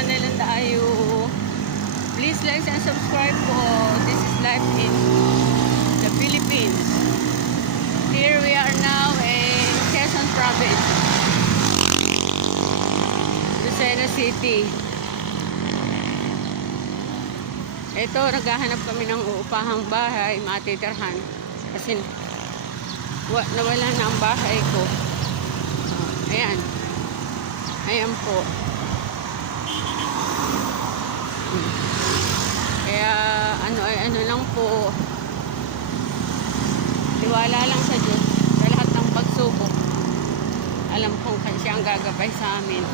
channel and tayo. Please like and subscribe po. This is life in the Philippines. Here we are now in Quezon Province, Lucena City. Ito, naghahanap kami ng upahang bahay, matitirhan. Kasi nawala na ang bahay ko. Ayan. Ayan po. Kaya ano lang po, tiwala lang sa Diyos sa lahat ng pagsubok. Alam kong siya ang gagabay sa amin.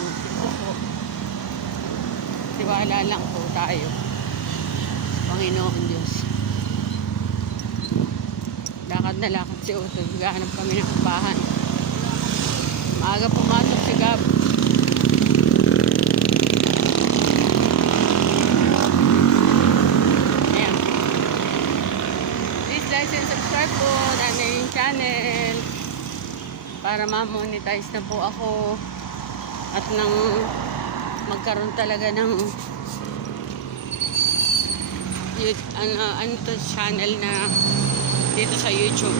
Ito po, tiwala lang po tayo, Panginoon Diyos. Lakad na lakad si Uto, gahanap kami ng upahan. Maaga pumasok si Gab. Ayan. Please like and subscribe po sa aming channel para ma-monetize na po ako at nang magkaroon talaga ng channel na dito sa YouTube.